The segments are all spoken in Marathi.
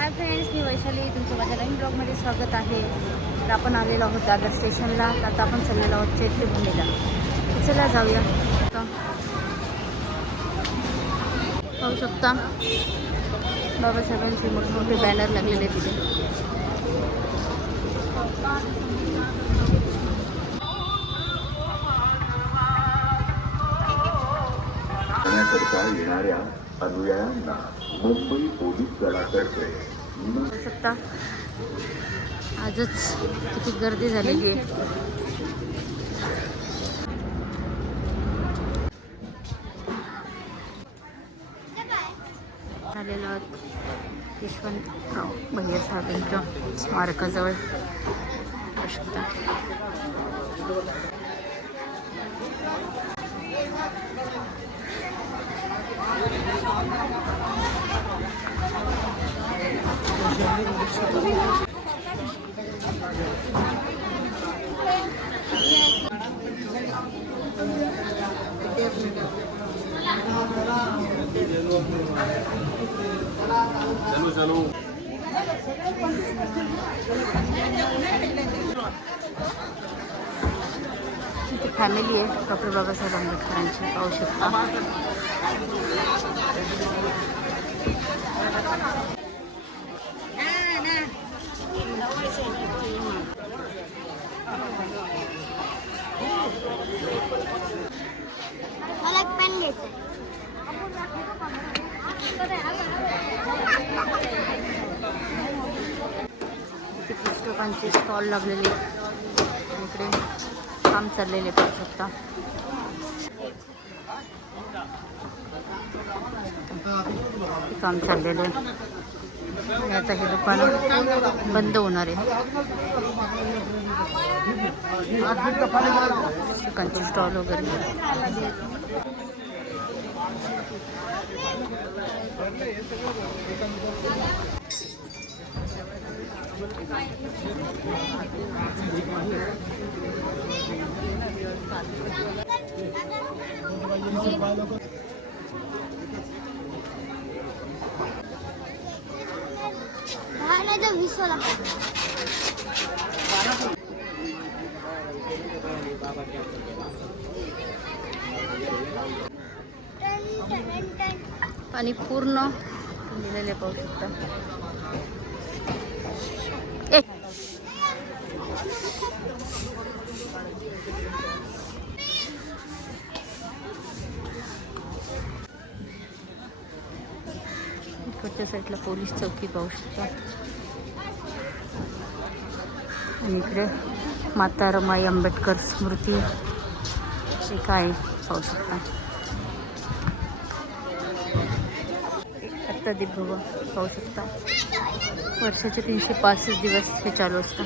हाय फ्रेंड्स मी वैशाली. तुमचं माझ्या नवीन ब्लॉगमध्ये स्वागत आहे. तर आपण आलेलो आहोत दादर स्टेशनला. तर आता आपण चाललेलो आहोत चैत्यभूमीला चला जाऊया. पाहू शकता बाबासाहेबांचे मोठे मोठे बॅनर लागलेले आहेत तिथे. येणाऱ्या अनुयायांना मुंबई पोलीस दलातर्फे शकता आजच किती गर्दी झालेली आहे. आलेलो आहोत यशवंतराव भैया साहेबांच्या स्मारकाजवळ. पाहू शकता इथे फॅमिली आहे डॉक्टर बाबासाहेब आंबेडकरांची पाहू शकता मला एक पेन घ्यायचं इथे पुस्तकांचे स्टॉल लागलेले आहेत. इकडे काम चाललेले पाहू शकता काम चाललेलं. आहे याचं आता हे दुकान बंद होणार आहे. पुस्तकांचे स्टॉल वगैरे. आणि पूर्ण लिहिलेले पाहू शकता इकडच्या साईडला पोलीस चौकी पाहू शकता. आणि इकडे माता रमाई आंबेडकर स्मृती हे काय पाहू शकता. आत्ता दिभोबा पाहू शकता. वर्षाचे तीनशे पासष्ट दिवस हे चालू असतं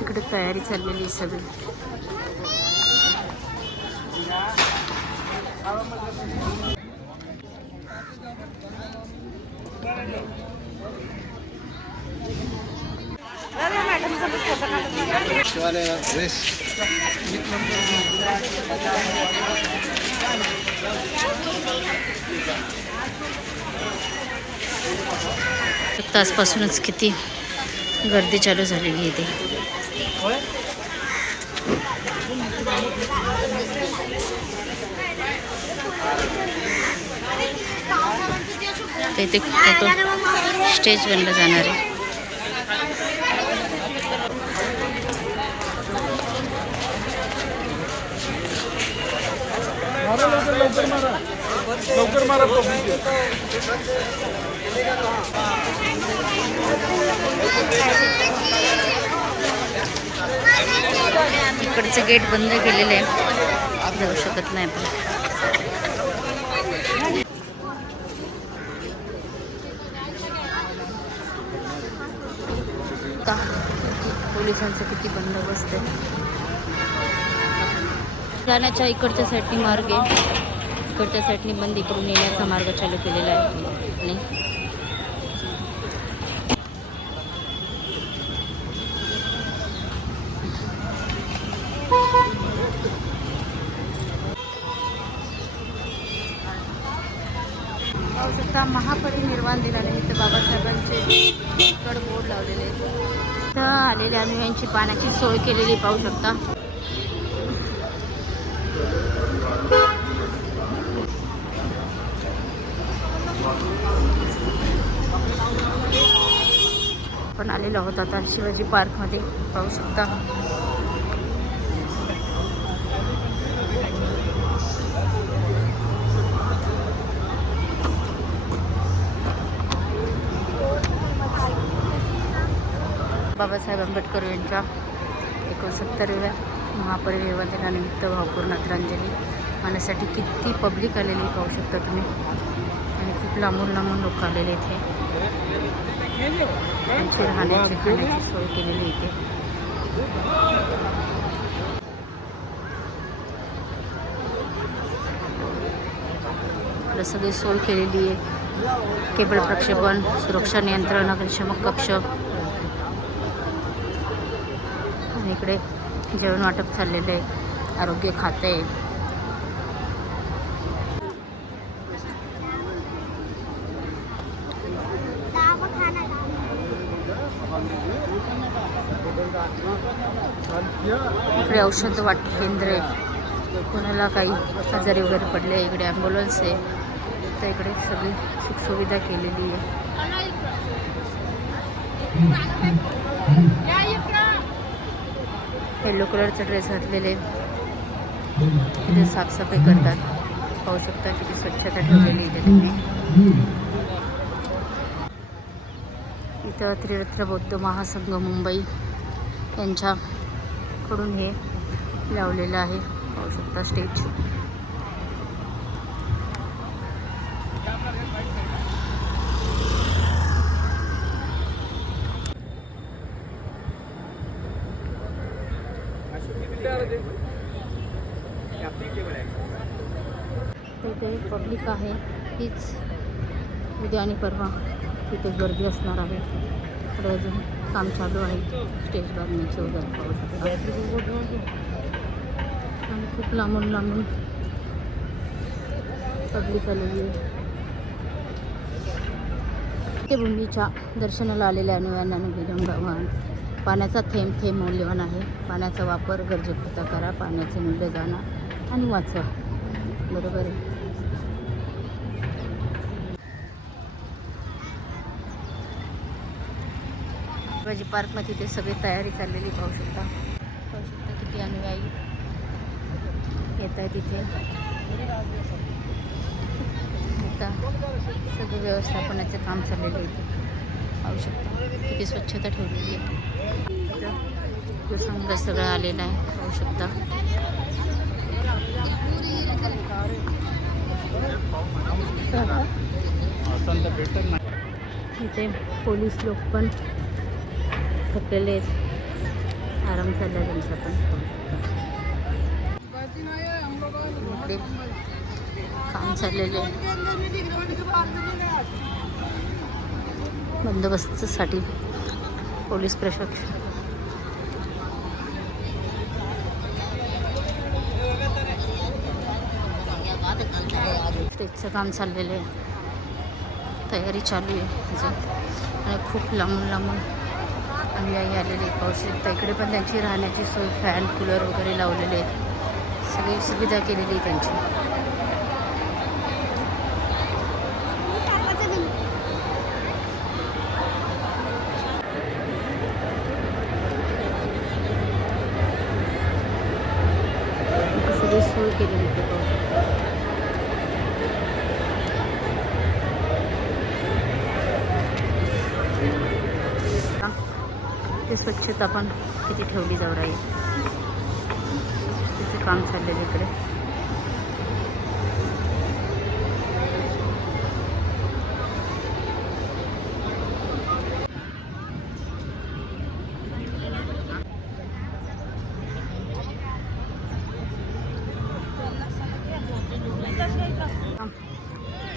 इकडे तयारी चाललेली आहे सगळी. तासपासूनच किती गर्दी चालू झालेली आहे इथे. इथे फोटो स्टेज बनलं जाणार आहे. लवकर मारा. इकडचे गेट बंद केलेले आहे जाऊ शकत नाही आपण. का? पोलिसांचा किती बंदोबस्त आहे. जाण्याच्या इकडच्या साईडनी मार्ग आहे. इकडच्या साईडनी बंद इकडून येण्याचा मार्ग चालू केलेला आहे. आणि पाहू महापरिनिर्वाण दिनानिमित्त बाबासाहेबांचे कड बोर्ड लावलेले आहेत. इथं आलेल्या अनुयांची पाण्याची सोय केलेली पाहू शकता आपण आलेलो आहोत आता शिवाजी पार्कमध्ये पाहू शकता बाबासाहेब आंबेडकर यांच्या एकोणसत्तरव्या महापरिनिर्वाण दिनानिमित्त भावपूर्ण आदरांजली मानण्यासाठी किती पब्लिक आलेली पाहू शकता तुम्ही. आणि खूप लांबून लांबून लोक आलेले इथे. त्यांची राहण्याची खाण्याची सोय केलेली इथे. सगळी सोय केलेली आहे. केबल प्रक्षेपण सुरक्षा नियंत्रण अग्निशमक कक्ष आणि इकडे जेवण वाटप चाललेलं आहे. आरोग्य खाते आहे. इकडे औषध वाट केंद्र आहे. कोणाला काही आजारी वगैरे पडले इकडे ॲम्ब्युलन्स आहे. तर इकडे सगळी सुखसुविधा केलेली आहे. येलो कलरचा ड्रेस घातलेले. इथे साफसफाई करतात. पाहू शकता किती स्वच्छता ठेवलेली इथे तुम्ही इथं त्रिरत्न बौद्ध महासंघ मुंबई यांच्याकडून हे लावलेलं आहे. पाहू शकता स्टेज तिथे पब्लिक आहे. हीच उद्या आणि परवा तिथे गर्दी असणार आहे. तर अजून काम चालू आहे. स्टेज बांधण्याचे वगैरे पाहू शकता आणि खूप लांबून लांबून पब्लिक आलेली आहे. भूमीच्या दर्शनाला आलेल्या अनुयांना विरंगवान पाण्याचा थेंब थेंब मौल्यवान आहे. पाण्याचा वापर गरजेपुरता करा पाण्याचे मूल्य जाणा. आणि वाचवा. बरोबर आहे. शिवाजी पार्कमध्ये ते सगळी तयारी चाललेली पाहू शकता. पाहू शकता किती अनुयायी येत आहे तिथे आता सगळं व्यवस्थापनाचं काम चाललेलं आहे इथे. पाहू शकता किती स्वच्छता ठेवलेली आहे. सगळं आलेलं आहे पाहू शकता. इथे पोलीस लोक पण थकलेले आहेत. आराम चालला त्यांचा पण. काम चाललेले आहे. पोलीस प्रशिक्षण स्टेजचं काम चाललेलं आहे. तयारी चालू आहे अजून आणि खूप लांबून लांबून अनुयायी आलेले आलेली पाहू शकता इकडे पण त्यांची राहण्याची सोय फॅन कूलर वगैरे लावलेले आहेत. सगळी सुविधा केलेली आहे त्यांची. सगळी सोय केलेली आहे इथे ते स्वच्छता पण किती ठेवली जाऊ राहील त्याचं काम चाललेलं इकडे.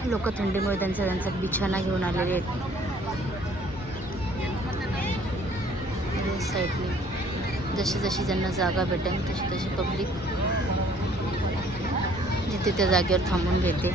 लोक थंडीमुळे त्यांचा त्यांचा बिछाना घेऊन आलेले आहेत. साईडने. जशी जशी ज्यांना जागा भेटेल तशी तशी पब्लिक जिथे त्या जागेवर थांबून घेते.